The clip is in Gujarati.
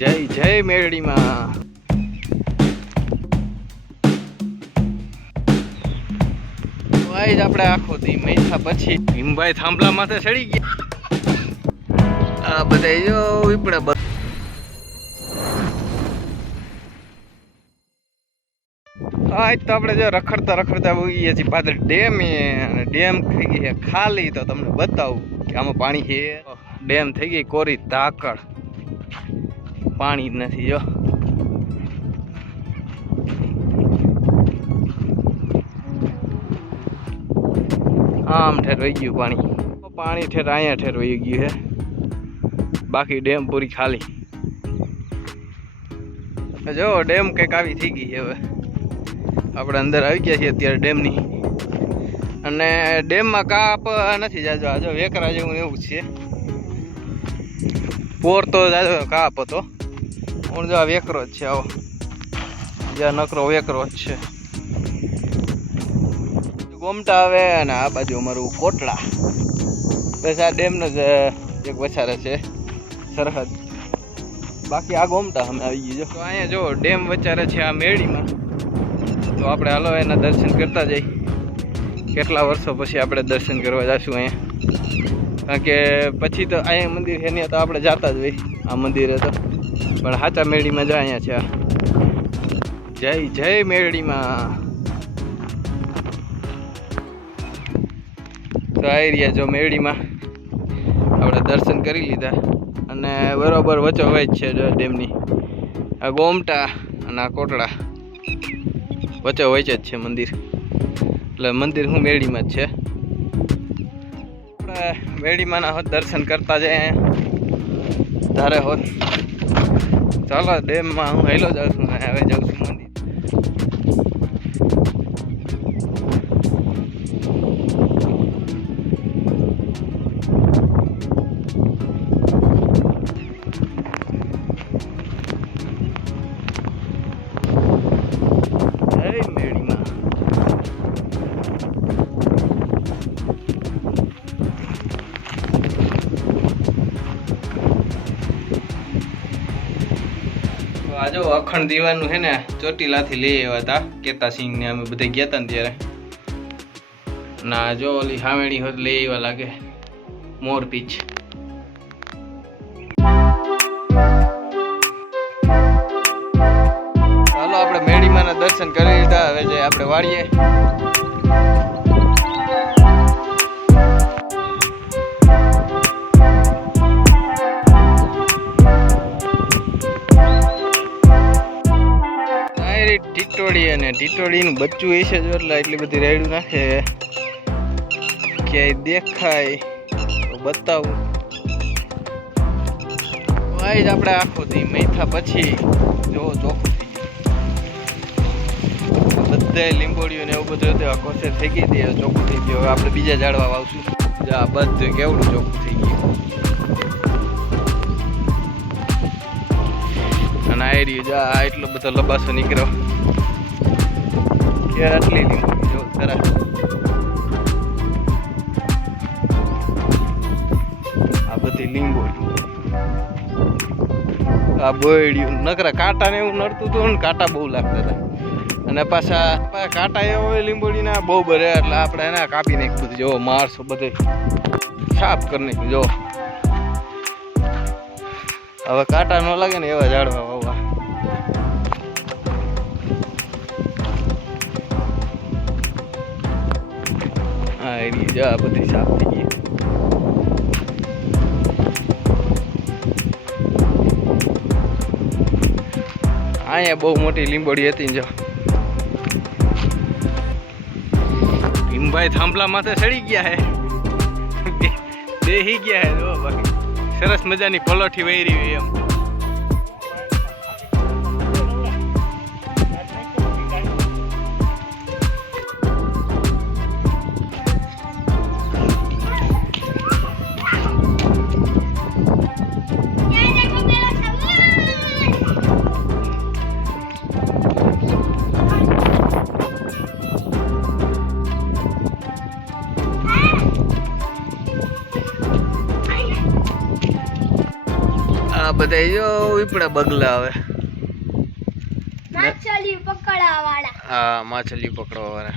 જય જય મેરડીમાં. ભાઈ આપણે આખો દી મૈથા પછી ભીમભાઈ થાંભલા માથે ચડી ગયા. આ બધા જો વિપડા આજ તો આપણે જો રખડતા રખડતા ઉગીએ છીએ પાદર ડેમ, અને ડેમ થઈ ગઈ ખાલી. તો તમને બતાવું કે આમાં પાણી છે. ડેમ થઈ ગઈ કોરી ધાકડ. પાણી જ નથી, જો. આમ ઠેર વહી ગયું પાણી. પાણી ઠેર અહીંયા ઠેર વહી ગયું છે. બાકી ડેમ પૂરી ખાલી. જો, ડેમ કંઈક આવી થઈ ગઈ હવે. આપણે અંદર આવી ગયા છીએ અત્યારે ડેમની. અને ડેમમાં કાપ નથી જાજો આ જો, વેકરા જેવું એવું છે. પોર તો જાજો કાપ હતો. આ વેકરો જ છે, આવો. જ્યાં નકરો વેકરો જ છે. ગોમટા આવે અને આ બાજુ અમારું કોટડા. બસ આ ડેમનો જ એક વછારે છે, સરહદ. બાકી આ ગોમટા અમે આવી ગયું તો અહીંયા જો ડેમ વચારે છે આ મેળીમાં. તો આપણે હાલો એના દર્શન કરતા જઈ. કેટલા વર્ષો પછી આપણે દર્શન કરવા જઈશું અહીંયા. કારણ કે પછી તો અહીંયા મંદિર છે નહીં, તો આપણે જાતા જ હોય. આ મંદિરે તો. પણ સાચા મેળીમાં જ અહીંયા છે. જય જય મેળીમાં. તો આવી રહ્યા જો મેળીમાં. આપણે દર્શન કરી લીધા. અને બરોબર વચ્ચો વચ છે જો ડેમની. આ ગોમટા અને આ કોટડા. વચ્ચે જ છે મંદિર. એટલે મંદિર હું મેળીમાં જ છે. આપણે મેળીમાંના દર્શન કરતા જઈએ ધારે હોત. ચાલો ડેમમાં હું હેલો જાઉં છું ને હવે જાઉં છું મંદિર. આ જો અખંડ દીવાનું છે ને, ચોટીલાથી લઈ આવ્યા હતા. કેતા સિંહ ને અમે બધા ગયા હતા ને ત્યારે. ના જો ઓલી હામેડી હોત લઈ આવ્યા લાગે. મોર પીચ. ચાલો આપણે મેડીમાના દર્શન કરી લીધા. હવે જે આપણે વાળીએ. ટીટોડી અને ટીટોળીનું બચ્ચું છે જો એટલે એટલી બધી રેડું નાખે. ક્યાંય દેખાય, તો બતાવું. ભાઈ જ આપણે આખો દી મૈથા પછી. જો ચોખ્ખું બધાય લીંબોડીઓ ને એવું બધું હતું છે થઈ ગઈ હતી ચોખ્ખું થઈ ગયું. હવે આપણે બીજા ઝાડવા વાવશું. જો, આ બધું કેવડું ચોખ્ખું થઈ ગયું. અને આ રહ્યું જો એટલો બધો લબાસો નીકળ્યો. કે આટલી લીંબોડી જો, ખરા. આ બધી લીંબોડી આ બોયડ્યું. નકરા કાંટા ને એવું નડતું હતું ને કાંટા બહુ લાગતા હતા. અને પાછા કાંટા એવા લીંબોડીના બહુ બરે, એટલે આપણે એને કાપી નાખ્યું બધું. જો મારસો બધે સાફ કરી નાખ્યું. જો. હવે કાંટા ન લાગે ને એવા ઝાડવા વાવવા હા આ બધી સાફ થઈ ગઈ અહીંયા બહુ મોટી લીંબોડી હતી જો ભીમભાઈ થાંભલા માથે ચડી ગયા હે દેહી ગયા હે જો સરસ મજાની પલોઠી વહી રહી એમ આ બધા જો વિપડા બગલા આવે માછલી પકડવા વાળા હા માછલી પકડવા વાળા